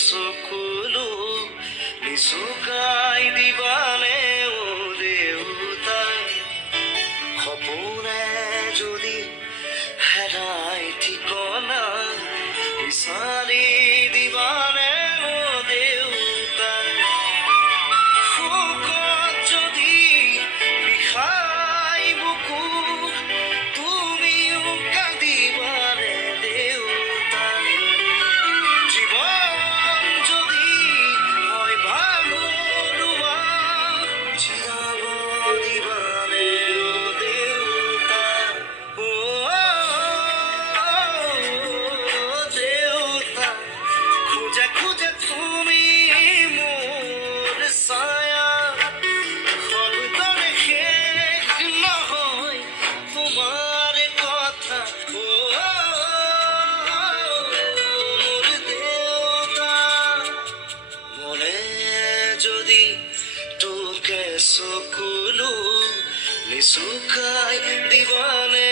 सुकुलू निसुकाई दीवाने ओ देवता সপোনে যদি হেৰাই ঠিকনা বিচাৰি দিবানে ও দেউতা শোকত যদি বিষাই বুকু তুমিও কান্দিবানে দেউতা জীৱন যদি হয় ভাগৰুৱা জিৰাব দিবানে ও দেউতা ও দেউতা খোজে খোজে তুমি মোৰ ছায়া শব্দৰে শেষ নহয় তোমাৰ কথা ও মোৰ দেউতা মনে যদি তোকে চকুলো নিচুকাই দিবানে